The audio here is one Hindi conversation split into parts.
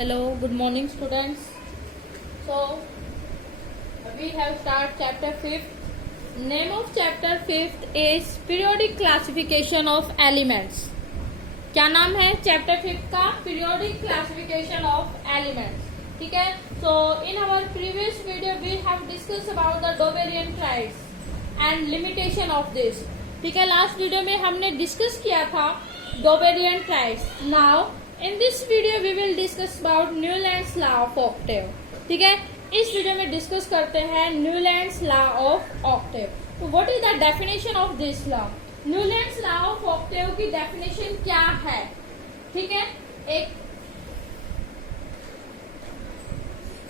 Hello, good morning students. So we have start chapter 5th. Name of chapter 5th is periodic classification of elements. क्या नाम है चैप्टर 5th का? periodic classification of elements. ठीक है. So in our previous video we have discussed about the Doverian tribes and limitation of this. ठीक है. लास्ट वीडियो में हमने डिस्कस किया था Doverian tribes. Now in this video we will discuss about Newland's law of octave. ठीक है. इस वीडियो में डिस्कस करते हैं Newland's law of octave. तो what is the definition of this law? Newland's law of octave की डेफिनेशन क्या है? ठीक है.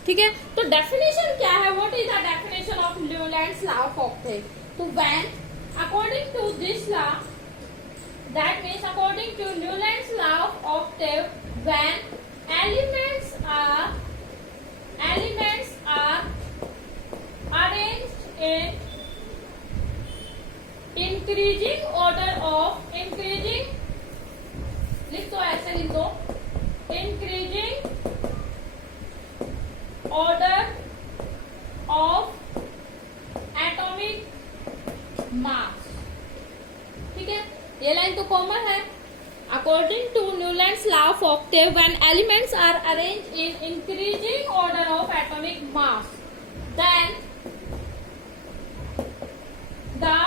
ठीक है. तो डेफिनेशन क्या है? What is the definition of Newland's law of octave? तो when according to this law, that means according to Newland's law of octave, when elements are arranged in increasing order of increasing order of atomic mass. ठीक है. ये लाइन तो कॉमन है. According to Newland's law of octave, when elements are arranged in increasing order of atomic mass, then the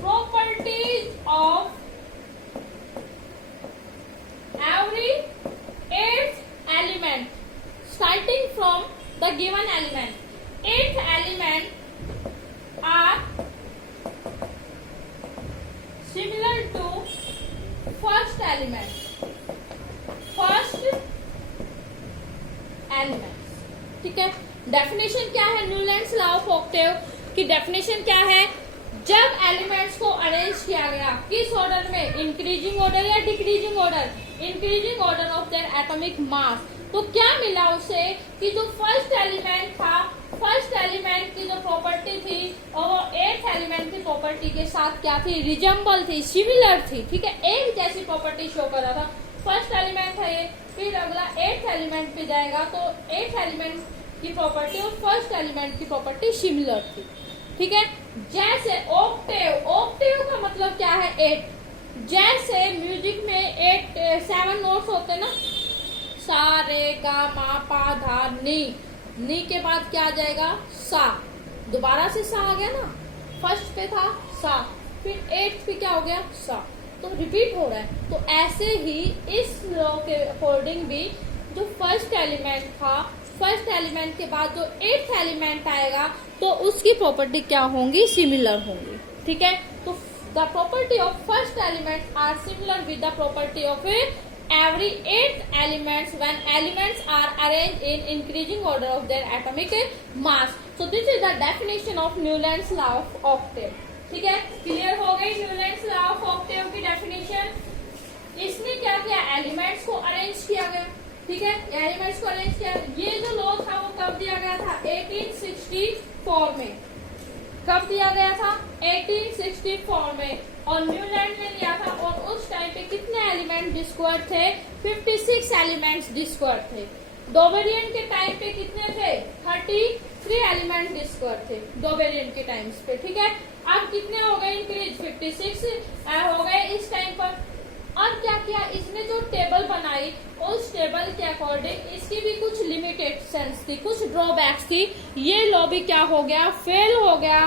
properties of every eighth element, starting from the given element, eighth element are similar to first element. ठीक है. डेफिनेशन क्या है न्यूलैंड्स लॉ ऑफ ऑक्टेव की? डेफिनेशन क्या है? जब एलिमेंट्स को अरेंज किया गया किस ऑर्डर में, इंक्रीजिंग ऑर्डर या decreasing order, increasing order of their atomic mass, तो क्या मिला उसे कि जो फर्स्ट एलिमेंट था, फर्स्ट एलिमेंट की जो प्रॉपर्टी थी और वो एट्थ एलिमेंट की प्रॉपर्टी के साथ क्या थी? रिजेंबल थी, सिमिलर थी. ठीक है. एक जैसी प्रॉपर्टी शो कर रहा था. फर्स्ट एलिमेंट है ये, फिर अगला एट्थ एलिमेंट पे जाएगा तो एट्थ एलिमेंट की प्रॉपर्टी और फर्स्ट एलिमेंट की प्रॉपर्टी सिमिलर थी. ठीक है. जैसे ऑक्टेव, ऑक्टेव का मतलब क्या है? एट. जैसे म्यूजिक में 7 नोट्स होते ना, सा रे गा मा पा धा नी, नी के बाद क्या आ जाएगा? सा. दोबारा से सा आ गया ना, फर्स्ट पे था सा, फिर एट्थ पे क्या हो गया? सा. तो रिपीट हो रहा है. तो ऐसे ही इस लॉ के अकॉर्डिंग भी जो फर्स्ट एलिमेंट था, फर्स्ट एलिमेंट के बाद जो एट्थ एलिमेंट आएगा तो उसकी प्रॉपर्टी क्या होंगी? सिमिलर होंगी. ठीक है. तो the property of first element are similar with the property of every eighth elements when elements are arranged in increasing order of their atomic mass. So this is the definition of Newland's law of octave. ठीक है. क्लियर हो गई न्यूलैंड्स लॉ ऑफ ऑक्टेव की डेफिनेशन. इसने क्या किया? एलिमेंट्स को अरेंज किया गया. ठीक है. एलिमेंट्स को अरेंज किया. ये जो लॉ था वो कब दिया गया था? 1864 में. कब दिया गया था? 1864 में. और न्यूलैंड ने लिया था और उस टाइम पे कितने एलिमेंट डिस्कवर थे? 56 एलिमेंट्स डिस्कवर थे. डोबेरियन के टाइम पे कितने थे? 33 एलिमेंट डिस्कवर थे डोबेरियन के टाइम्स पे. ठीक है. अब कितने हो गए? इंक्रीज 56 हो गए इस टाइम पर. और क्या किया इसने? जो टेबल बनाई उस टेबल के अकॉर्डिंग इसकी भी कुछ लिमिटेशंस थी, कुछ ड्रॉबैक्स थी. ये लॉ भी क्या हो गया? फेल हो गया.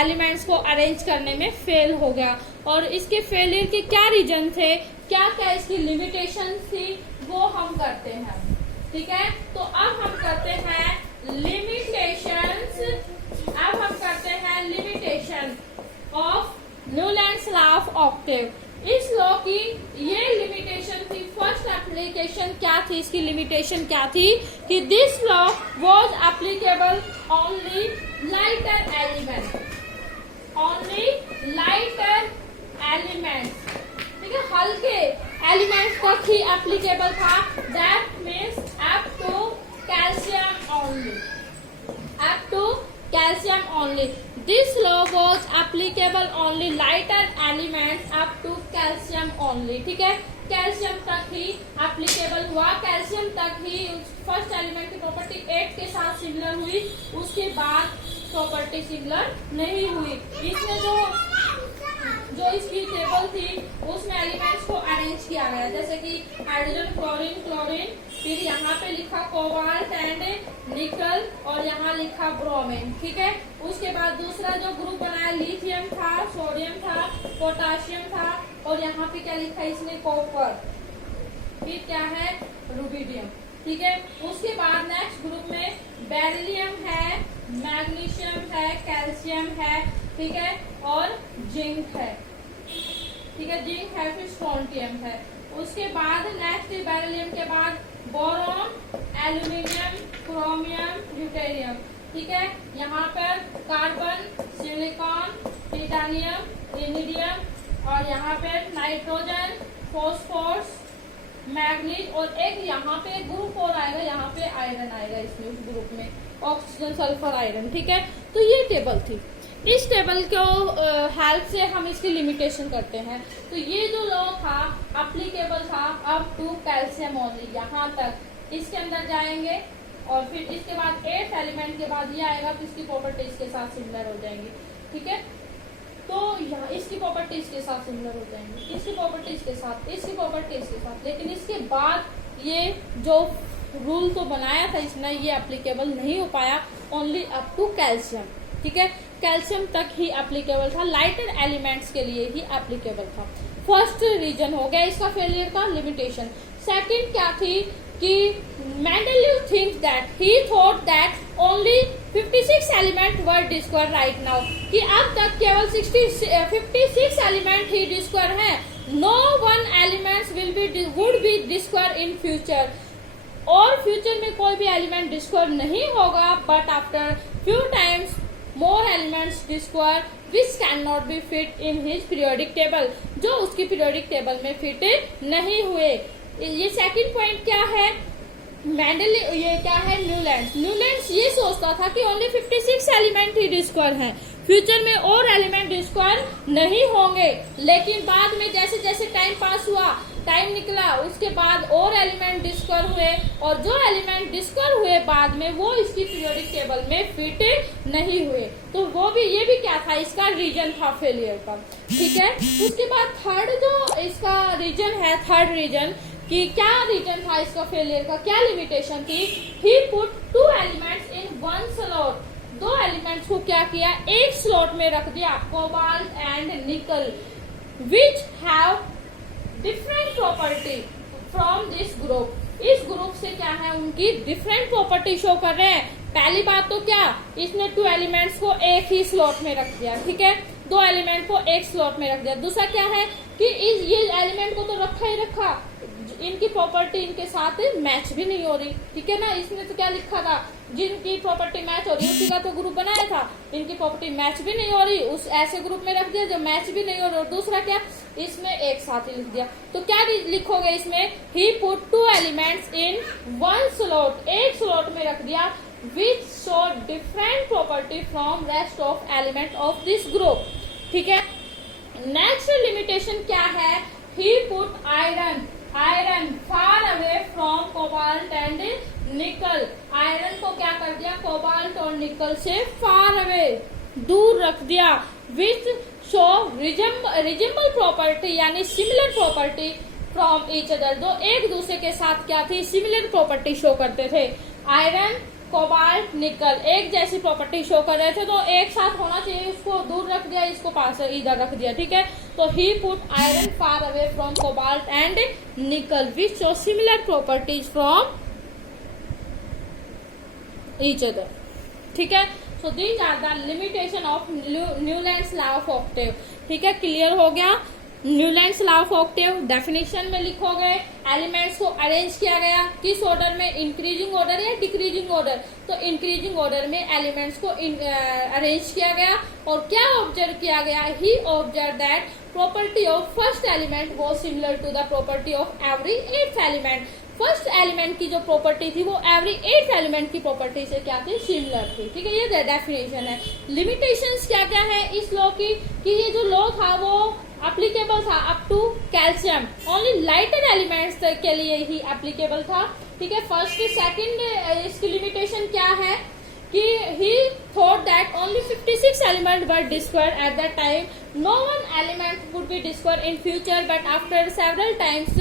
एलिमेंट्स को अरेंज करने में फेल हो गया. और इसके फेलियर के क्या रीजन थे, क्या क्या इसकी लिमिटेशन थी, वो हम करते हैं. ठीक है. तो अब हम करते हैं लिमिटेशंस. अब हम करते हैं limitation of Newlands law of Octave. इस लॉ की ये लिमिटेशन थी. फर्स्ट एप्लीकेशन क्या थी? इसकी लिमिटेशन क्या थी कि this law was applicable only lighter element, only lighter elements. ठीक है. हल्के एलिमेंट्स तक ही एप्लीकेबल था. That means up to calcium only, up to calcium only. This law was applicable only lighter elements up to calcium only. ठीक है. कैल्शियम तक ही एप्लीकेबल हुआ, कैल्शियम तक ही फर्स्ट एलिमेंट की प्रॉपर्टी 8 के साथ सिमिलर हुई, उसके बाद प्रॉपर्टी सिमिलर नहीं हुई। इसमें जो इसकी टेबल थी उसमें एलिमेंट्स को अरेंज किया गया, जैसे कि हाइड्रोजन, क्लोरीन, क्लोरीन, फिर यहाँ पे लिखा कोबाल्ट एंड निकल और यहाँ लिखा ब्रोमीन, ठीक है। उसके बाद दूसरा जो ग्रुप बनाया लिथियम था, सोडियम था, पोटाशियम था और यहाँ पे क्या लिखा है इसमें कॉपर, फिर क्या है रुबिडियम, ठीक है। उसके बाद नेक्स्ट ग्रुप में बेरिलियम है, मैग्नीशियम है, कैल्शियम है, ठीक है, और जिंक है, ठीक है, जिंक है, फिर स्ट्रोंटियम है। उसके बाद नेक्स्ट बेरिलियम के बाद बोरॉन, एल्यूमिनियम, क्रोमियम, ड्यूटेरियम, ठीक है। यहाँ पर कार्बन, सिलिकॉन, टाइटेनियम, इरिडियम और यहाँ पे नाइट्रोजन, फॉस्फोरस, मैग्नीज और एक यहाँ पे ग्रुप और आएगा, यहाँ पे आयरन आएगा इसमें, उस ग्रुप में ऑक्सीजन, सल्फर, आयरन, ठीक है। तो ये टेबल थी। इस टेबल को हेल्प से हम इसकी लिमिटेशन करते हैं। तो ये जो लॉ था एप्लीकेबल था अप टू कैल्शियम ओनली, यहाँ तक इसके अंदर जाएंगे और फिर इसके बाद 8 एलिमेंट के बाद ये आएगा तो इसकी प्रॉपर्टी इसके साथ सिमिलर हो जाएंगी, ठीक है। तो यहाँ इसकी प्रॉपर्टी इसके साथ सिमिलर हो जाएंगी, इसकी प्रॉपर्टी इसके साथ, इसकी प्रॉपर्टी इसके साथ, लेकिन इसके बाद ये जो रूल तो बनाया था इसने ये एप्लीकेबल नहीं हो पाया, ओनली अप टू कैल्शियम, ठीक है। कैल्शियम तक ही एप्लीकेबल था, लाइटर एलिमेंट्स के लिए ही एप्लीकेबल था। फर्स्ट रीजन हो गया इसका फेलियर का, लिमिटेशन। सेकंड क्या थी कि Mendeleev thinks that he thought that only 56 element were discover right now, कि अब तक केवल 56 एलिमेंट ही डिस्कवर है, no one elements would be discover in future, और फ्यूचर में कोई भी एलिमेंट डिस्कवर नहीं होगा, but after few times more elements discovered which cannot be fit in his periodic table, जो उसकी periodic table में फिट नहीं हुए। ये सेकंड पॉइंट क्या है, मेंडल, ये क्या है, न्यूलैंड्स ये सोचता था कि ओनली 56 एलिमेंट ही डिस्कवर हैं, फ्यूचर में और एलिमेंट डिस्कवर नहीं होंगे, लेकिन बाद में जैसे जैसे टाइम पास हुआ, टाइम निकला, उसके बाद और एलिमेंट डिस्कवर हुए, और जो एलिमेंट डिस्कवर हुए बाद में वो इसकी पीरियोडिक टेबल में फिट नहीं हुए। तो वो भी, ये भी क्या था, इसका रीजन था फेलियर का, ठीक है। उसके बाद थर्ड जो इसका रीजन है, थर्ड रीजन कि क्या रीजन था इसका फेलियर का, क्या लिमिटेशन थी, he put 2 elements in 1 slot, 2 elements को क्या किया, एक स्लॉट में रख दिया, cobalt and nickel, which have different property from this group, इस ग्रुप से क्या है उनकी डिफरेंट प्रॉपर्टी शो कर रहे हैं। पहली बात तो क्या, इसने 2 एलिमेंट्स को एक ही स्लॉट में रख दिया, ठीक है, 2 एलिमेंट को एक स्लॉट में रख दिया। दूसरा क्या है कि ये एलिमेंट को तो रखा ही रखा, इनकी प्रॉपर्टी इनके साथ मैच भी नहीं हो रही, ठीक है ना। इसने तो क्या लिखा था, जिनकी प्रॉपर्टी मैच हो रही है उसी का तो ग्रुप बनाया था, इनकी प्रॉपर्टी मैच भी नहीं हो रही, उस ऐसे ग्रुप में रख दिया जो मैच भी नहीं हो रहा। और दूसरा क्या, इसमें एक साथ ही लिख दिया, तो क्या लिखोगे इसमें, he put 2 elements in 1 slot, एक स्लॉट में रख दिया, which show different property from rest of element of this group, ठीक है। नेक्स्ट लिमिटेशन क्या है, he put iron far away from cobalt and nickel, iron को क्या कर दिया, कोबाल्ट और निकल से फार अवे, दूर रख दिया, विच शो रिजेंबल प्रॉपर्टी यानी similar property from each other, दो एक दूसरे के साथ क्या थी, सिमिलर प्रॉपर्टी शो करते थे। आयरन, कोबाल्ट, निकल एक जैसी प्रॉपर्टी शो कर रहे थे, तो एक साथ होना चाहिए, उसको दूर रख दिया, इसको पास इधर रख दिया, ठीक है। तो he put iron far away from cobalt and nickel which show similar properties from each other, ठीक है। So these are the limitation of Newlands law of octave, ठीक है, क्लियर हो गया। Newlands law of octave definition में लिखोगे, एलिमेंट्स को अरेंज किया गया किस ऑर्डर में, इंक्रीजिंग ऑर्डर या डिक्रीजिंग ऑर्डर, तो इंक्रीजिंग ऑर्डर में एलिमेंट्स को अरेंज किया गया, और क्या ऑब्जर्व किया गया, he observe that property of first element वो similar to the property of every 8th element, first element की जो प्रॉपर्टी थी वो एवरी 8th एलिमेंट की प्रॉपर्टी से क्या थी, सिमिलर थी, ठीक है। ये डेफिनेशन है। लिमिटेशंस क्या क्या है इस लॉ की, कि ये जो लॉ था वो एप्लीकेबल था up to calcium, only lighter elements के लिए ही एप्लीकेबल था। ठीक है, फर्स्ट सेकंड इसकी लिमिटेशन क्या है कि he thought that only 56 elements were discovered at that time. No one element would be discovered in future, but after several times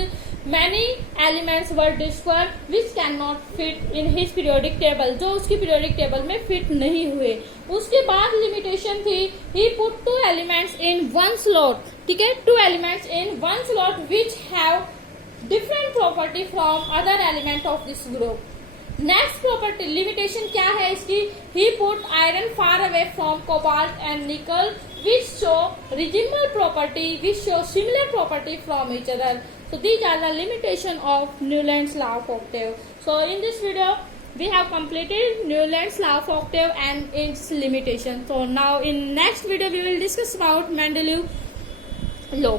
many elements were discovered which cannot fit in his periodic table, जो उसकी periodic table में fit नहीं हुए। उसके बाद limitation थी he put 2 elements in one slot, ठीक है, 2 elements in one slot which have different property from other element of this group. Next property limitation क्या है इसकी, he put iron far away from cobalt and nickel which show रिजिमल property which show similar property from each other. So these are the limitation of Newlands law of octave. So in this video we have completed Newland's law of octave and its limitation. So now in next video we will discuss about Mendeleev law.